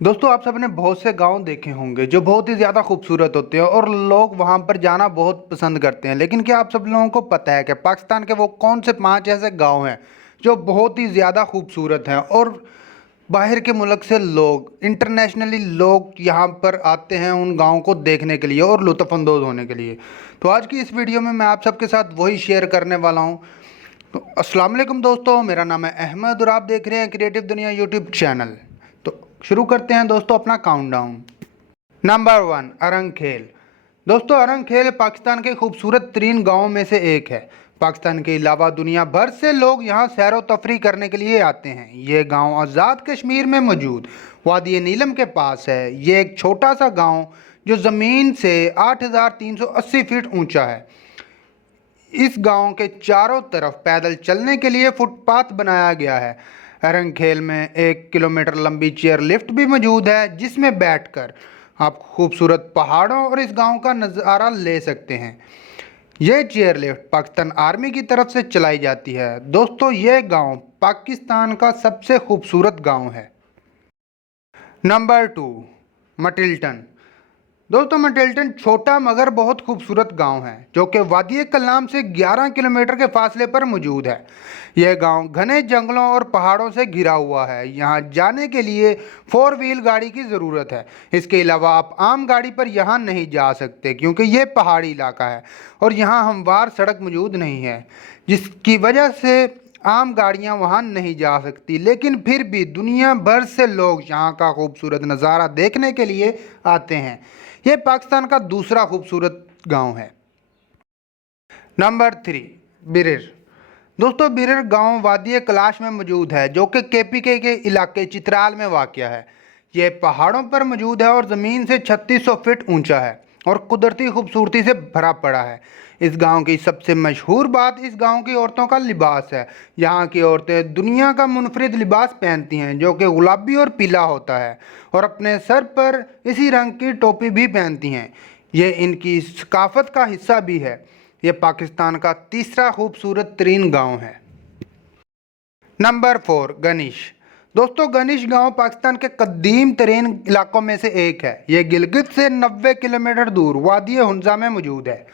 दोस्तों आप सबने बहुत से गांव देखे होंगे जो बहुत ही ज़्यादा खूबसूरत होते हैं और लोग वहां पर जाना बहुत पसंद करते हैं। लेकिन क्या आप सब लोगों को पता है कि पाकिस्तान के वो कौन से 5 ऐसे गांव हैं जो बहुत ही ज़्यादा खूबसूरत हैं और बाहर के मुल्क से लोग, इंटरनेशनली लोग यहाँ पर आते हैं उन गाँव को देखने के लिए और लुत्फ़अंदोज़ होने के लिए। तो आज की इस वीडियो में मैं आप सबके साथ वही शेयर करने वाला हूँ। तो अस्सलाम वालेकुम दोस्तों, मेरा नाम है अहमद और आप देख रहे हैं क्रिएटिव दुनिया यूट्यूब चैनल। तो शुरू करते हैं दोस्तों अपना काउंटडाउन। नंबर 1, अरंग खेल। दोस्तों अरंग खेल पाकिस्तान के खूबसूरत तरीन गाँवों में से एक है। पाकिस्तान के अलावा दुनिया भर से लोग यहाँ सैर व तफरी करने के लिए आते हैं। ये गांव आज़ाद कश्मीर में मौजूद वादी नीलम के पास है। ये एक छोटा सा गांव जो ज़मीन से 8,380 फीट ऊंचा है। इस गांव के चारों तरफ पैदल चलने के लिए फुटपाथ बनाया गया है। अरंग खेल में 1 किलोमीटर लंबी चेयर लिफ्ट भी मौजूद है जिसमें बैठकर आप खूबसूरत पहाड़ों और इस गांव का नज़ारा ले सकते हैं। यह चेयर लिफ्ट पाकिस्तान आर्मी की तरफ से चलाई जाती है। दोस्तों यह गांव पाकिस्तान का सबसे खूबसूरत गांव है। नंबर 2, मटिल्टन। दोस्तों मटिल्टन छोटा मगर बहुत खूबसूरत गांव है जो कि वादी कलाम से 11 किलोमीटर के फासले पर मौजूद है। यह गांव घने जंगलों और पहाड़ों से घिरा हुआ है। यहां जाने के लिए 4 व्हील गाड़ी की ज़रूरत है। इसके अलावा आप आम गाड़ी पर यहां नहीं जा सकते क्योंकि यह पहाड़ी इलाका है और यहां हमवार सड़क मौजूद नहीं है, जिसकी वजह से आम गाड़ियां वहां नहीं जा सकती। लेकिन फिर भी दुनिया भर से लोग यहां का खूबसूरत नज़ारा देखने के लिए आते हैं। यह पाकिस्तान का दूसरा खूबसूरत गांव है। नंबर 3, बिरिर। दोस्तों बिरिर गांव वादी कैलाश में मौजूद है जो कि केपीके के इलाके चित्राल में वाक़या है। यह पहाड़ों पर मौजूद है और ज़मीन से 3600 फीट ऊंचा है और कुदरती खूबसूरती से भरा पड़ा है। इस गांव की सबसे मशहूर बात इस गांव की औरतों का लिबास है। यहाँ की औरतें दुनिया का मुनफरिद लिबास पहनती हैं जो कि गुलाबी और पीला होता है और अपने सर पर इसी रंग की टोपी भी पहनती हैं। ये इनकी सकाफत का हिस्सा भी है। ये पाकिस्तान का तीसरा खूबसूरत तरीन गाँव है। नंबर 4, गनीश। दोस्तों गनीश गांव पाकिस्तान के कदीम तरीन इलाकों में से एक है। यह गिलगित से 90 किलोमीटर दूर वादी हुंजा में मौजूद है।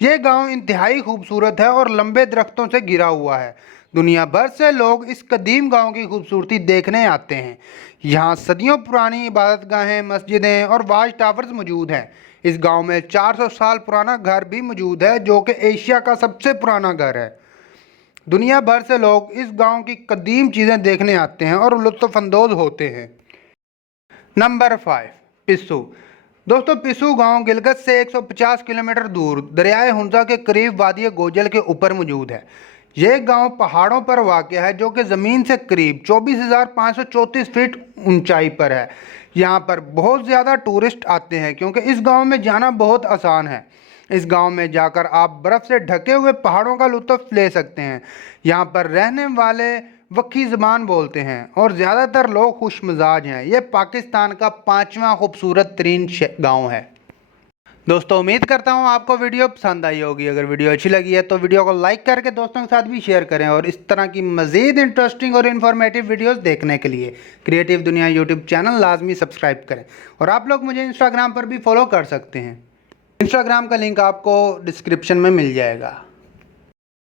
यह गांव इंतहाई खूबसूरत है और लंबे दरख्तों से घिरा हुआ है। दुनिया भर से लोग इस कदीम गांव की खूबसूरती देखने आते हैं। यहाँ सदियों पुरानी इबादतगाहें, मस्जिदें और वाच टावर्स मौजूद हैं। इस गांव में 400 साल पुराना घर भी मौजूद है जो कि एशिया का सबसे पुराना घर है। दुनिया भर से लोग इस गांव की कदीम चीज़ें देखने आते हैं और लुत्फ़अंदोज़ होते हैं। नंबर 5, पिस्सू। दोस्तों पिस्सू गांव गिलगित से 150 किलोमीटर दूर दरियाए हुंजा के करीब वादी गोजल के ऊपर मौजूद है। यह गांव पहाड़ों पर वाक़या है जो कि ज़मीन से करीब 24,534 फीट ऊंचाई पर है। यहाँ पर बहुत ज़्यादा टूरिस्ट आते हैं क्योंकि इस गांव में जाना बहुत आसान है। इस गांव में जाकर आप बर्फ़ से ढके हुए पहाड़ों का लुत्फ़ ले सकते हैं। यहाँ पर रहने वाले वक्की ज़बान बोलते हैं और ज़्यादातर लोग खुश मिजाज हैं। ये पाकिस्तान का 5वां खूबसूरत तरीन गाँव है। दोस्तों उम्मीद करता हूँ आपको वीडियो पसंद आई होगी। अगर वीडियो अच्छी लगी है तो वीडियो को लाइक करके दोस्तों के साथ भी शेयर करें और इस तरह की मज़ीद इंटरेस्टिंग और इन्फॉर्मेटिव वीडियोस देखने के लिए क्रिएटिव दुनिया यूट्यूब चैनल लाजमी सब्सक्राइब करें। और आप लोग मुझे इंस्टाग्राम पर भी फॉलो कर सकते हैं। इंस्टाग्राम का लिंक आपको डिस्क्रिप्शन में मिल जाएगा।